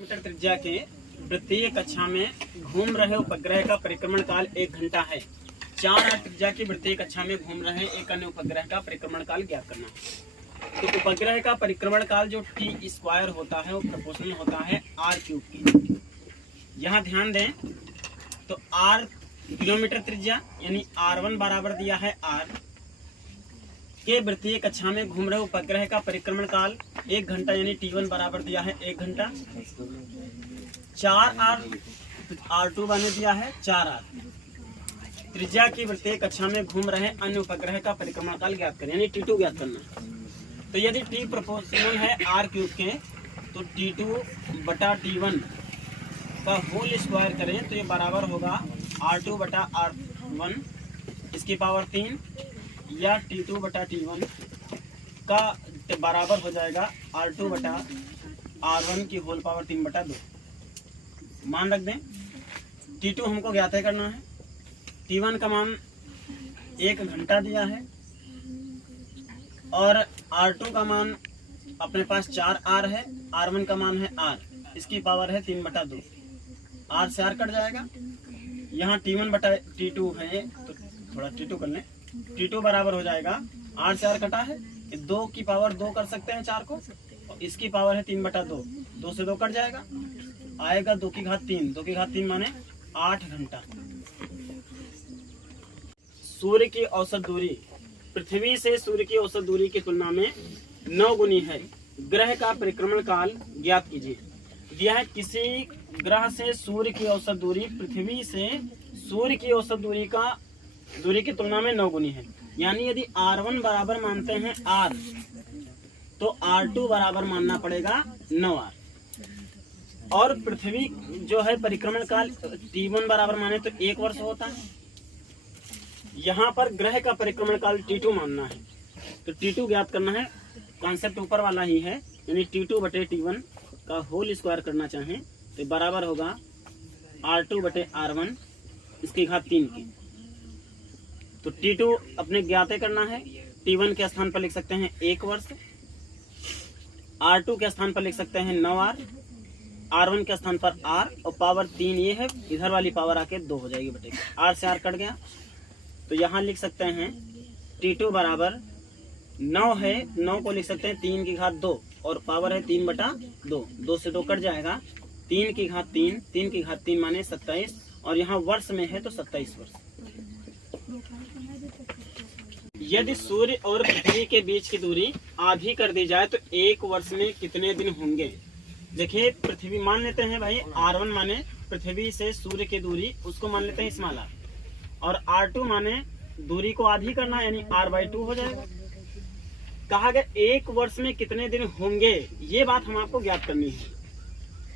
Metre त्रिज्या के वृत्तीय कक्षा में घूम रहे उपग्रह का परिक्रमण काल 1 घंटा है। 4 त्रिज्या की वृत्तीय कक्षा में घूम रहे एक अन्य उपग्रह का परिक्रमण काल ज्ञात करना है। तो उपग्रह का परिक्रमण काल जो t² होता है वो प्रोपोर्शनल होता है r³ के। यहाँ ध्यान दें तो r किलोमीटर त्रिज्या यानी r1 बराबर दिया है r के वृत्तीय कक्षा में घूम रहे उपग्रह का परिक्रमण काल 1 घंटा यानी t1 बराबर दिया है 1 घंटा। 4r r2 बने दिया है 4r। त्रिज्या की वृत्तीय कक्षा में घूम रहे अन्य उपग्रह का परिक्रमण काल ज्ञात करें यानी t2 ज्ञात करना। तो यदि t प्रोपोर्शनल है r³ के तो t2 बटा t1 का होल स्क्वायर करें तो ये बराबर होगा r2 बटा r1 इसकी पावर 3 या t2 बटा t1 का बराबर हो जाएगा r2 बटा r1 की होल पावर 3 बटा 2। मान रख दें t2 हमको ज्ञात है करना है, t1 का मान 1 घंटा दिया है और r2 का मान अपने पास 4r है, r1 का मान है r इसकी पावर है 3 बटा 2। r से r कट जाएगा, यहाँ t1 बटा t2 है तो थोड़ा t2 कर लें, t2 बराबर हो जाएगा r से r कटा है 2 की पावर 2 कर सकते हैं 4 को और इसकी पावर है 3 बटा 2, 2 से 2 कट जाएगा आएगा 2 की घात 3, 2 की घात 3 माने 8 घंटा। सूर्य की औसत दूरी पृथ्वी से सूर्य की औसत दूरी की तुलना में 9 गुनी है। ग्रह का परिक्रमण काल ज्ञात कीजिए। दिया है किसी ग्रह से सूर्य की औसत दूरी पृथ्वी से सूर्य की औसत दूरी की तुलना में 9 गुनी है। यानी यदि r1 बराबर मानते हैं r तो r2 बराबर मानना पड़ेगा 9r। और पृथ्वी जो है परिक्रमण काल t1 बराबर माने तो 1 वर्ष होता है। यहाँ पर ग्रह का परिक्रमण काल t2 मानना है तो t2 ज्ञात करना है। कॉन्सेप्ट ऊपर वाला ही है यानी t2 बटे t1 का होल स्क्वायर करना चाहें तो बराबर होगा r2 बटे r1 इसकी घात 3 की। तो t2 अपने ज्ञात करना है, t1 के स्थान पर लिख सकते हैं 1 वर्ष, r2 के स्थान पर लिख सकते हैं 9r, r1 के स्थान पर r और पावर 3 ये है, इधर वाली पावर आके 2 हो जाएगी बटे r से r कट गया। तो यहाँ लिख सकते हैं t2 बराबर 9 है, 9 को लिख सकते हैं 3 की घात 2 और पावर है 3 बटा 2, 2 से 2 कट जाएगा 3 की घात 3, 3 की घात 3 माने 27 और यहाँ वर्ष में है तो 27 वर्ष। यदि सूर्य और पृथ्वी के बीच की दूरी आधी कर दी जाए तो 1 वर्ष में कितने दिन होंगे। देखिए पृथ्वी मान लेते हैं भाई, r1 माने पृथ्वी से सूर्य की दूरी उसको मान लेते हैं स्मॉल r और r2 माने दूरी को आधी करना यानी r/2 हो जाएगा। कहा गया 1 वर्ष में कितने दिन होंगे, ये बात हम आपको ज्ञात करनी है।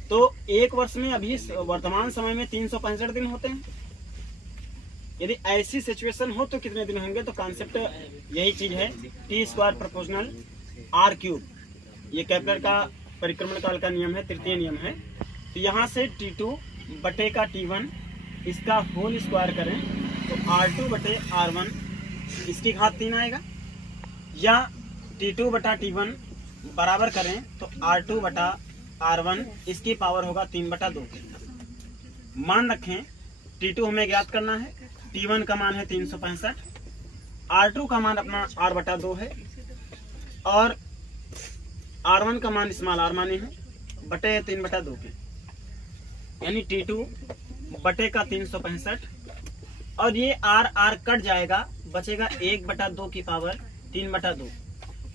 तो 1 वर्ष में अभी वर्तमान समय में 365 दिन होते हैं। यदि ऐसी सिचुएशन हो तो कितने दिन होंगे, तो कॉन्सेप्ट यही चीज है t² प्रोपोर्शनल r³। ये केपलर का परिक्रमण काल का नियम है, तृतीय नियम है। तो यहाँ से t2 बटे का t1 इसका होल स्क्वायर करें तो r2 बटे r1 इसकी घात 3 आएगा, या t2 बटा t1 बराबर करें तो r2 बटा r1 इसकी पावर होगा 3 बटा 2। मान रखें t2 हमें ज्ञात करना है, t1 का मान है 365, r2 का मान अपना r बटा 2 है और r1 का मान स्मॉल r माने हैं बटे 3 बटा 2 के, यानी t2 बटे का 365 और ये r कट जाएगा, बचेगा 1 बटा 2 की पावर 3 बटा 2।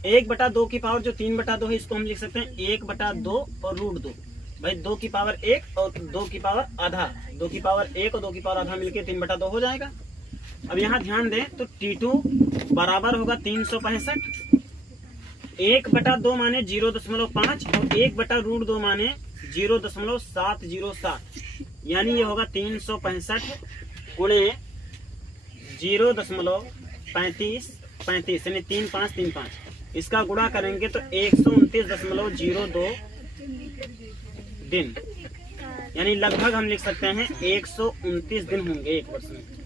1 बटा 2 की पावर जो 3 बटा 2 है इसको हम लिख सकते हैं 1 बटा 2 और √2। भाई 2 की पावर 1 और 2 की पावर आधा, 2 की पावर 1 और 2 की पावर आधा मिलके 3 बटा 2 हो जाएगा। अब यहाँ ध्यान दें तो t2 बराबर होगा 365, 1 बटा 2 माने 0.5 और 1 बटा √2 माने 0.707, यानी ये होगा 365 गुणे 0.35 यानी 3535। इसका गुणा करेंगे तो 129.02 दिन, यानी लगभग हम लिख सकते हैं 129 दिन होंगे 1 वर्ष में।